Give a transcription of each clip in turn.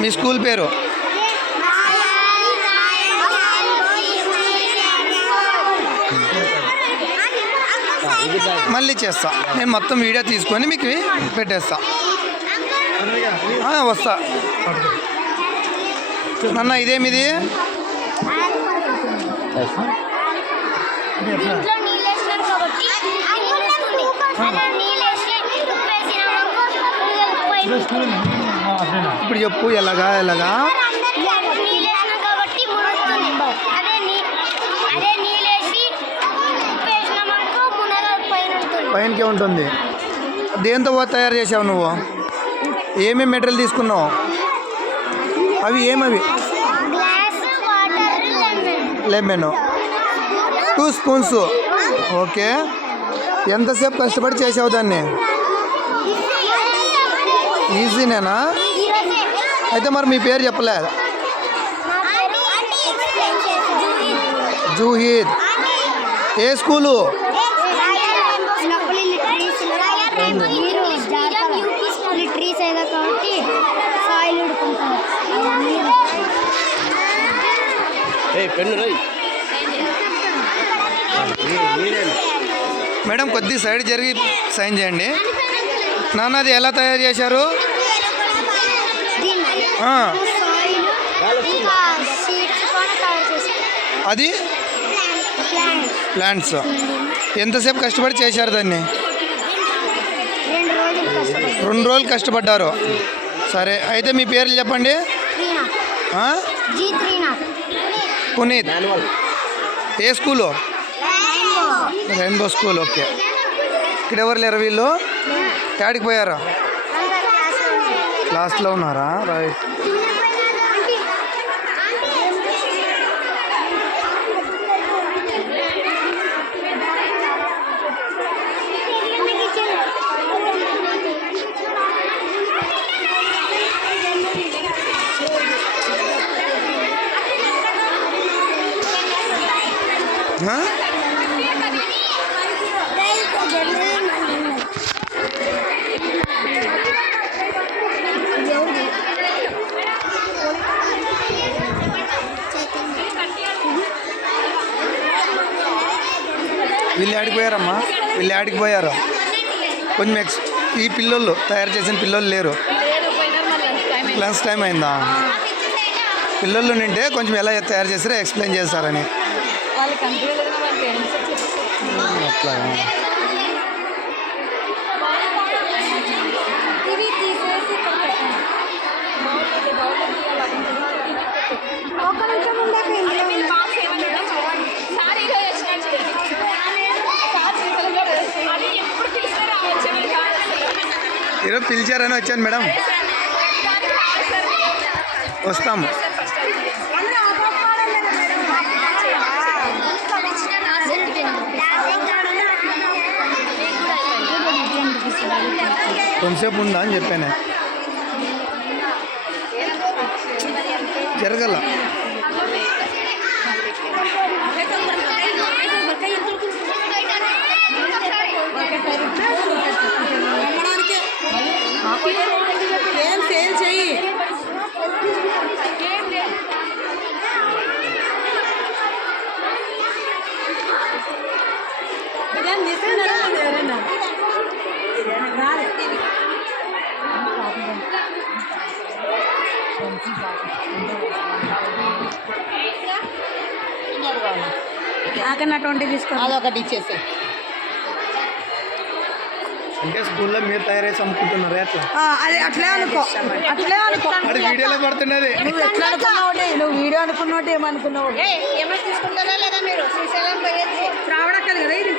మీ school పేరు? మళ్ళీ చేస్తా. నేను మొత్తం వీడియో తీసుకొని మీకు పెట్టేస్తా. వస్తా. నాన్న ఇదేమిది? ఉప్పు వేసినామనుకో పైన ఇప్పుడు చెప్పు ఎలాగా ఎలాగా? నీళ్ళు కాబట్టి నీళ్ళు పైనకే ఉంటుంది. దేంతో తయారు చేసావు నువ్వు? ఏమేమి మెటీరియల్ తీసుకున్నావు? అవి ఏమవి? Glass water lemon. Lemon. Two spoons okay ఎంతసేపు కష్టపడి చేసావు దాన్ని? ఈజీనేనా అయితే మరి మీ పేరు చెప్పలే. జూహీద్. ఏ స్కూలు? పెన్ను రై మేడం కొద్ది సైడ్ జరిగి సైన్ చేయండి. నాన్న అది ఎలా తయారు చేశారు? అది? Plant plants. ఎంతసేపు కష్టపడి చేశారు దాన్ని? రెండు రోజులు కష్టపడ్డారు. సరే అయితే మీ పేర్లు చెప్పండి. పునీత్. ఏ స్కూలు? రెయిన్బో స్కూల్ ఓకే ఇక్కడ ఎవరు లేరు వీళ్ళు? డాడీకి పోయారా? క్లాస్లో ఉన్నారా? Right Huh? వీళ్ళు యాడికి పోయారమ్మా. వీళ్ళు యాడికి పోయారు. కొంచెం ఎక్స్ ఈ పిల్లోళ్ళు తయారు చేసిన పిల్లోళ్ళు లేరు. లంచ్ టైం అయిందా? పిల్లలు నింటే కొంచెం ఎలా తయారు చేస్తారో ఎక్స్ప్లెయిన్ చేస్తారని అట్లా. ఈరోజు పిలిచారని వచ్చాను మేడం. వస్తాము. కొంతసేపు ఉందా అని చెప్పాను. జరగల. నాకన్నా ట్వంటీ తీసుకో అదొకటి ఇచ్చేసి. అంటే స్కూల్లో మీరు తయారేసి అమ్ముకుంటున్నారు ఎట్లా? అదే అట్లే అనుకో. అట్లే అనుకో. వీడియోలో పడుతున్నది. నువ్వు ఎట్లా అనుకున్నావు? నువ్వు వీడియో అనుకున్నావు ఏమనుకున్నావు? ఏమైనా తీసుకుంటారా లేదా మీరు? శ్రీశైలం పోయేది. రావడక్కదు కదా ఇది.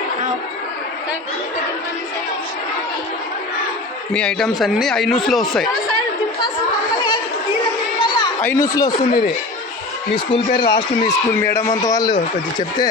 మీ ఐటమ్స్ అన్నీ ఐ న్యూస్లో వస్తాయి. ఐ న్యూస్లో వస్తుంది ఇది. మీ స్కూల్ పేరు లాస్ట్ మీ స్కూల్ మేడం అంత వాళ్ళు కొంచెం చెప్తే.